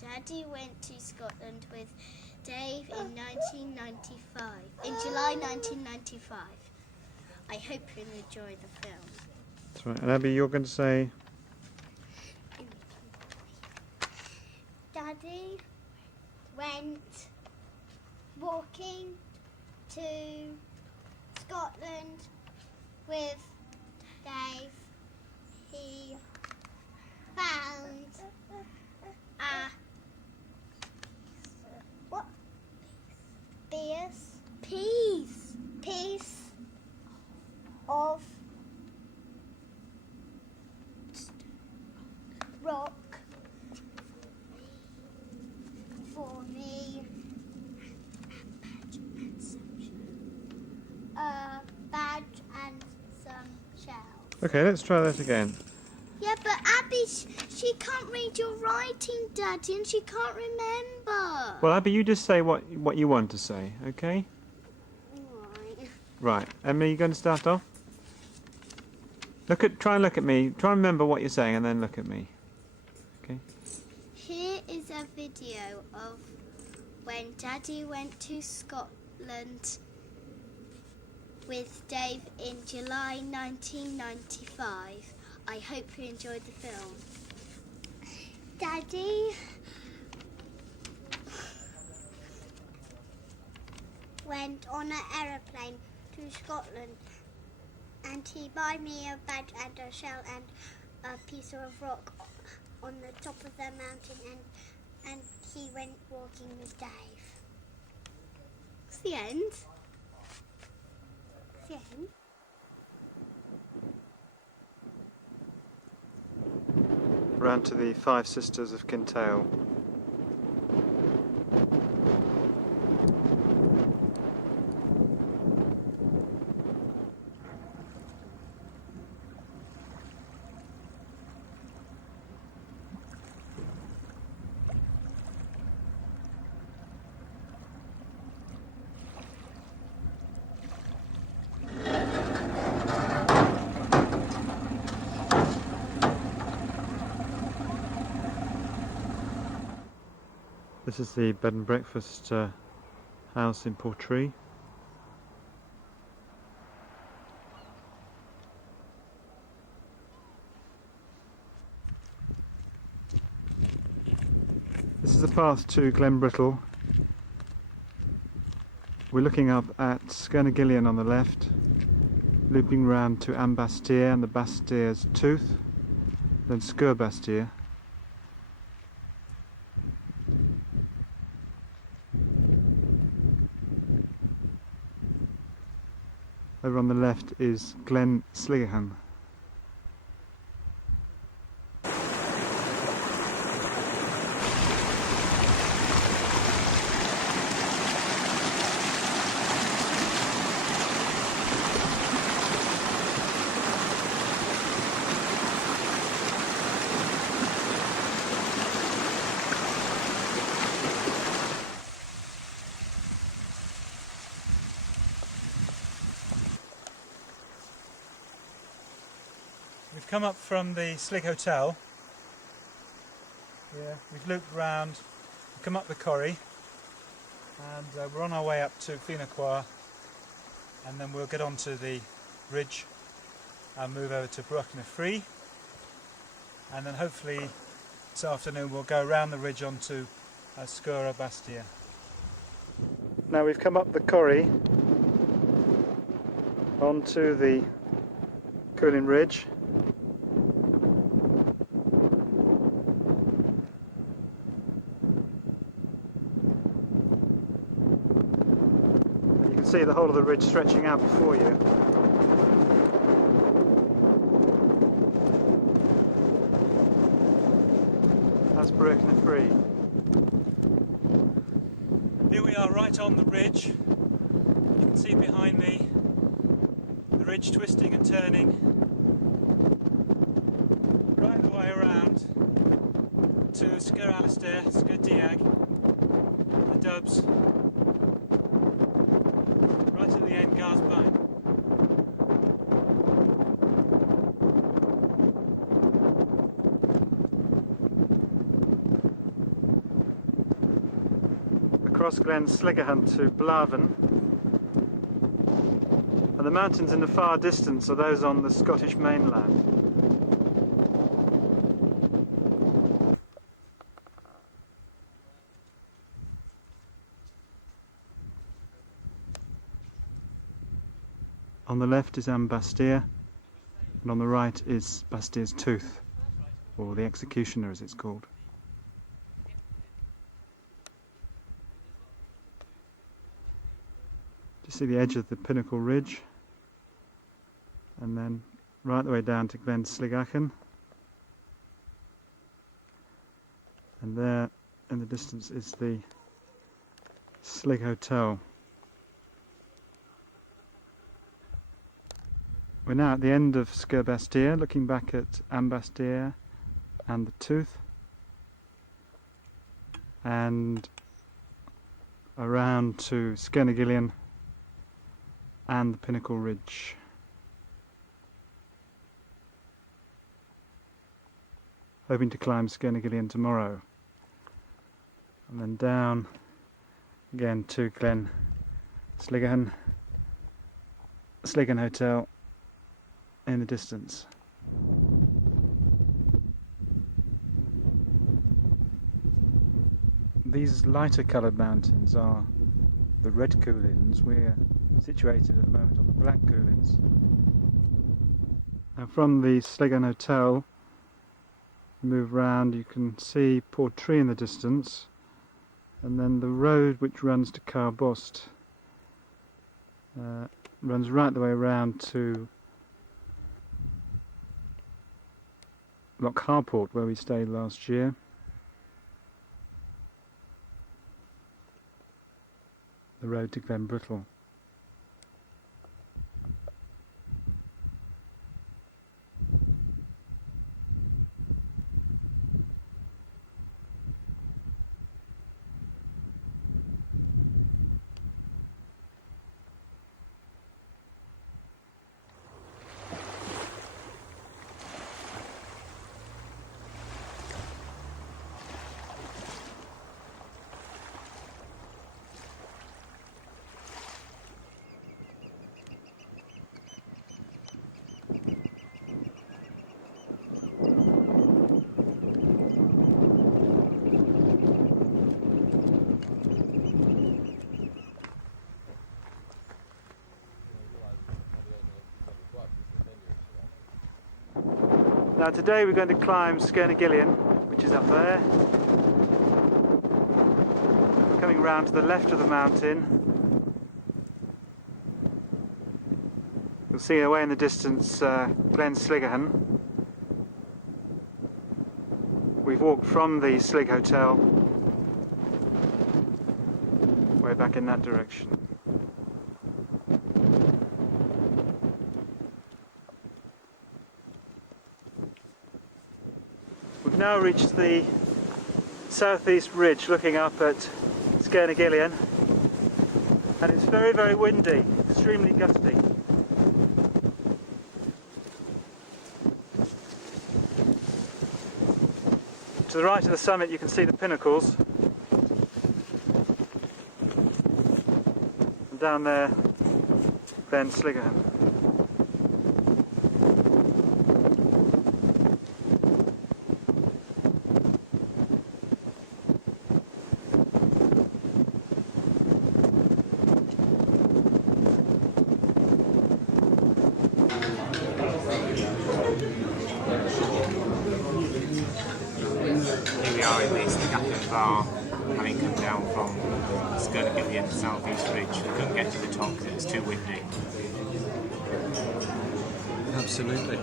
Daddy went to Scotland with Dave in 1995, in July 1995. I hope you enjoy the film. That's right. And Abby, you're going to say? Daddy went walking to Scotland with Dave. He found a piece of rock for me, a badge and some shells. Okay, let's try that again. Yeah, but Abby, she can't read your writing, Daddy, and she can't remember. Well, Abby, you just say what you want to say, okay? Right. Right. Emily, you going to start off? Try and look at me. Try and remember what you're saying, and then look at me. Okay. Here is a video of when Daddy went to Scotland with Dave in July 1995. I hope you enjoyed the film. Daddy went on an aeroplane to Scotland and he bought me a badge and a shell and a piece of rock on the top of the mountain and he went walking with Dave. It's the end. It's the end. Round to the Five Sisters of Kintail. This is the bed and breakfast house in Portree. This is the path to Glenbrittle. We're looking up at Skernagillion on the left, looping round to Ambastir and the Bastir's Tooth, then Scurbastir. Over on the left is Glen Sligahan. We've come up from the Slig Hotel. Yeah, we've looped round, we've come up the Corrie, and we're on our way up to Finacqua, and then we'll get onto the ridge and move over to Brockna-Free, and then hopefully this afternoon we'll go around the ridge onto Scurbastir. Now we've come up the Corrie onto the Coolin Ridge. You can see the whole of the ridge stretching out before you. That's Brockna-Free. Here we are right on the ridge. You can see behind me the ridge twisting and turning right the way around to Sgur Alistair, Sgur Diag, the Dubs, right at the end Garsbine. across Glen Sligahan to Blaven. And the mountains in the far distance are those on the Scottish mainland. On the left is Ambastia, and on the right is Bastia's Tooth, or the Executioner as it's called. Do you see the edge of the Pinnacle Ridge? And then right the way down to Glen Sligachen. And there in the distance is the Slig Hotel. We're now at the end of Skerbastia, looking back at Ambastia and the Tooth, and around to Skernagillion and the Pinnacle Ridge. Hoping to climb Skernagillion tomorrow, and then down again to Glen Sligahan Hotel in the distance. These lighter coloured mountains are the Red Coolins. We're situated at the moment on the Black Coolins. Now from the Sligahan Hotel, move round, you can see Portree in the distance, and then the road which runs to Carbost runs right the way around to Loch Harport, where we stayed last year. The road to Glenbrittle. Now today we're going to climb Skernagillion, which is up there. Coming round to the left of the mountain, you'll see away in the distance Glen Sligahan. We've walked from the Slig Hotel way back in that direction. We've now reached the southeast ridge looking up at Skernagillion, and it's very, very windy, extremely gusty. To the right of the summit you can see the pinnacles, and down there Glen Sligahan. Here we are in the Sligachen Bar, having come down from Skernagillion southeast ridge. We couldn't get to the top because it was too windy. Absolutely.